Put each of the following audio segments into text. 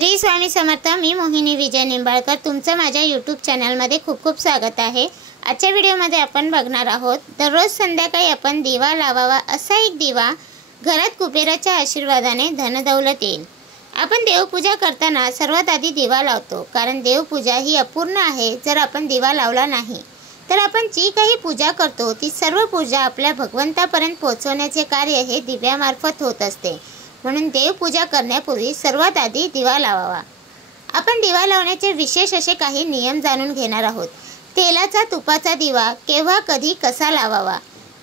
श्री स्वामी समर्थ। मी मोहिनी विजय निंबाळकर तुमचं माझ्या यूट्यूब चॅनलमध्ये खूप खूप स्वागत आहे। आजच्या व्हिडिओमध्ये आपण बघणार आहोत दररोज संध्याकाळी आपण दिवा लावावा असा एक दिवा घरात कुबेराच्या आशीर्वादाने धनदौलत येईल। आपण देवपूजा करताना सर्वात आधी दिवा लावतो, कारण देवपूजा ही अपूर्ण आहे। जर आपण दिवा लावला नाही तर आपण जी काही पूजा करतो ती सर्व पूजा आपल्या भगवंतापर्यंत पोहोचवण्याचे कार्य हे दिव्यामार्फत होत असते। म्हणून देवपूजा करण्यापूर्वी सर्वात आधी दिवा लावावा। आपण दिवा लावण्याचे विशेष असे काही नियम जाणून घेणार आहोत। तेलाचा तुपाचा दिवा केव्हा कधी कसा लावावा,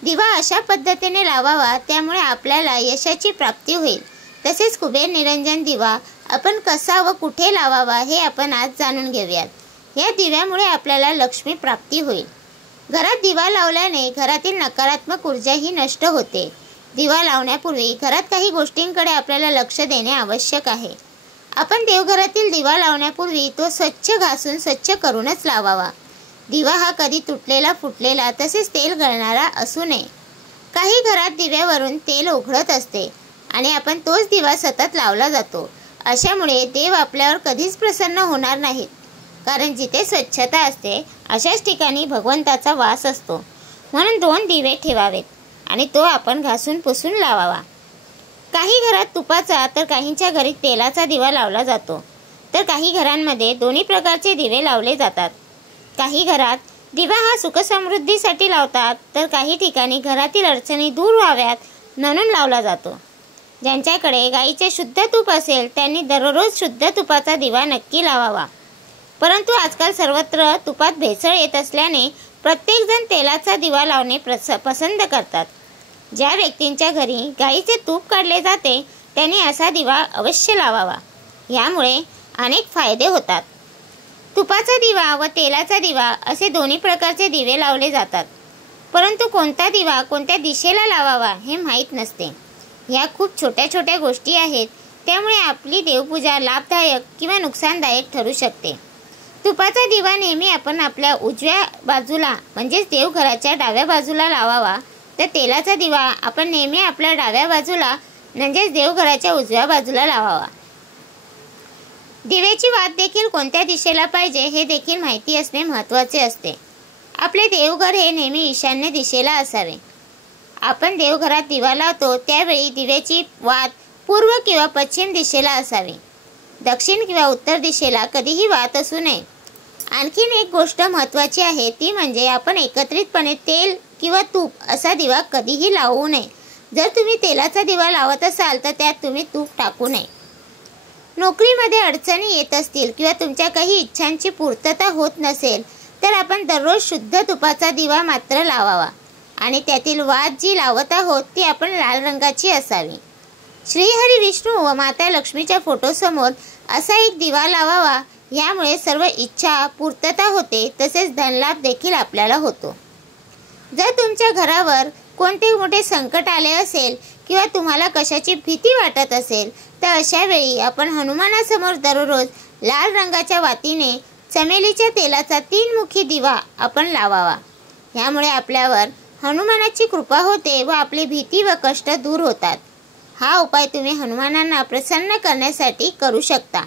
दिवा अशा पद्धतीने लावावा त्यामुळे आपल्याला यशाची प्राप्ती होईल। तसेच कुबेर निरंजन दिवा आपण कसा व कुठे लावावा हे आपण आज जाणून घेऊयात। या दिव्यामुळे आपल्याला लक्ष्मी प्राप्ती होईल। घरात दिवा लावल्याने घरातील नकारात्मक ऊर्जा ही नष्ट होते। दिवा लावण्यापूर्वी घरात काही गोष्टींकडे आपल्याला लक्ष देणे आवश्यक आहे। आपण देवघरातील दिवा लावण्यापूर्वी तो स्वच्छ घासून स्वच्छ करूनच लावावा। दिवा हा कधी तुटलेला फुटलेला तसेच तेल गळणारा असू नये। काही घरात दिव्यावरून तेल ओघळत असते आणि आपण तोच दिवा सतत लावला जातो। अशामुळे देव आपल्यावर कधीच प्रसन्न होणार नाहीत, कारण जिथे स्वच्छता असते अशाच ठिकाणी भगवंताचा वास असतो। म्हणून 2 दिवे ठेवावेत आणि तो आपण घासून पुसून लावावा। काही घरात तुपाचा तर काहींच्या घरी तेलाचा दिवा लावला जातो, तर काही घरांमध्ये दोन्ही प्रकारचे दिवे लावले जातात। काही घरात दिवा हा सुखसमृद्धीसाठी लावतात, तर काही ठिकाणी घरातील अडचणी दूर व्हाव्यात म्हणून लावला जातो। ज्यांच्याकडे गाईचे शुद्ध तूप असेल त्यांनी दररोज शुद्ध तुपाचा दिवा नक्की लावावा। परंतु आजकाल सर्वत्र तुपात भेसळ येत असल्याने प्रत्येक जण तेलाचा दिवा लावणे पसंत करतात। ज्या व्यक्तींच्या घरी गाईचे तूप काढले जाते त्यांनी असा दिवा अवश्य लावावा। यामुळे अनेक फायदे होतात। तुपाचा दिवा व तेलाचा दिवा असे दोन्ही प्रकारचे दिवे लावले जातात, परंतु कोणता दिवा कोणत्या दिशेला लावावा हे माहीत नसते। ह्या खूप छोट्या छोट्या गोष्टी आहेत, त्यामुळे आपली देवपूजा लाभदायक किंवा नुकसानदायक ठरू शकते। तुपाचा दिवा नेहमी आपण आपल्या उजव्या बाजूला म्हणजेच देवघराच्या डाव्या बाजूला लावावा, तर तेलाचा दिवा आपण नेहमी आपल्या डाव्या बाजूला म्हणजेच देवघराच्या उजव्या बाजूला लावावा। दिव्याची वात देखील कोणत्या दिशेला पाहिजे हे देखील माहिती असणे महत्त्वाचे असते। आपले देवघर हे नेहमी ईशान्य दिशेला असावे। आपण देवघरात दिवा लावतो त्यावेळी दिव्याची वात पूर्व किंवा पश्चिम दिशेला असावी। दक्षिण किंवा उत्तर दिशेला कधीही वात असू नये। आणखीन एक गोष्ट महत्त्वाची आहे ती म्हणजे आपण एकत्रितपणे तेल किंवा तूप असा दिवा कधीही लावू नये। जर तुम्ही तेलाचा दिवा लावत असाल तर त्यात तुम्ही तूप टाकू नये। नोकरीमध्ये अडचणी येत असतील किंवा तुमच्या काही इच्छांची पूर्तता होत नसेल तर आपण दररोज शुद्ध तुपाचा दिवा मात्र लावावा आणि त्यातील वात जी लावत आहोत ती आपण लाल रंगाची असावी। श्रीहरी विष्णू व माता लक्ष्मीच्या फोटोसमोर असा एक दिवा लावावा। यामुळे सर्व इच्छा पूर्तता होते, तसेच धनलाभ देखील आपल्याला होतो। जर तुमच्या घरावर कोणते मोठे संकट आले असेल किंवा तुम्हाला कशाची भीती वाटत असेल तर अशा वेळी आपण हनुमानासमोर दररोज लाल रंगाच्या वातीने चमेलीच्या तेलाचा 3 मुखी दिवा आपण लावावा। यामुळे आपल्यावर हनुमानाची कृपा होते व आपली भीती व कष्ट दूर होतात। हा उपाय तुम्ही हनुमानांना प्रसन्न करण्यासाठी करू शकता।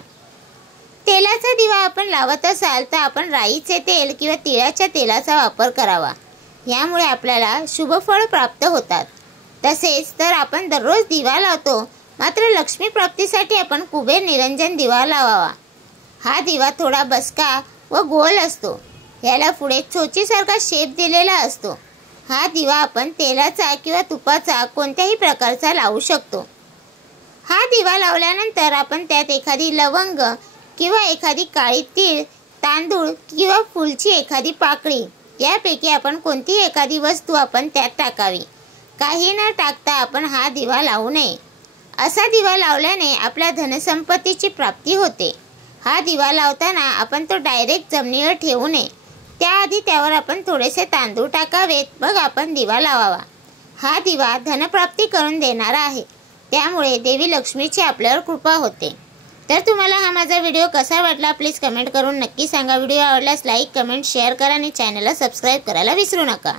तेलाचा दिवा आपण लावत असाल तर आपण राईचे तेल किंवा तिळाच्या तेलाचा वापर करावा। यामुळे आपल्याला शुभफळ प्राप्त होतात। तसेच तर आपण दररोज दिवा लावतो, मात्र लक्ष्मी प्राप्तीसाठी आपण कुबेर निरंजन दिवा लावावा। हा दिवा थोडा बसका व गोल असतो, याला पुढे चोचीसारखा शेप दिलेला असतो। हा दिवा आपण तेलाचा किंवा तुपाचा कोणत्याही प्रकारचा लावू शकतो। हा दिवा लावल्यानंतर आपण त्यात एखादी लवंग किंवा एखादी काळी तीळ, तांदूळ किंवा फुलची एखादी पाकळी यापैकी आपण कोणतीही एखादी वस्तू आपण त्यात टाकावी। काही न टाकता आपण हा दिवा लावू नये। असा दिवा लावल्याने आपल्या धनसंपत्तीची प्राप्ती होते। हा दिवा लावताना आपण तो डायरेक्ट जमिनीवर ठेवू नये, त्याआधी त्यावर आपण थोडेसे तांदूळ टाकावेत, मग आपण दिवा लावावा। हा दिवा धनप्राप्ती करून देणारा आहे, त्यामुळे देवी लक्ष्मीची आपल्यावर कृपा होते। तर तुम्हाला हा माझा व्हिडिओ कसा वाटला प्लीज कमेंट करून नक्की सांगा। व्हिडिओ आवडल्यास लाईक, कमेंट, शेअर करा आणि चॅनलला सबस्क्राईब करायला विसरू नका।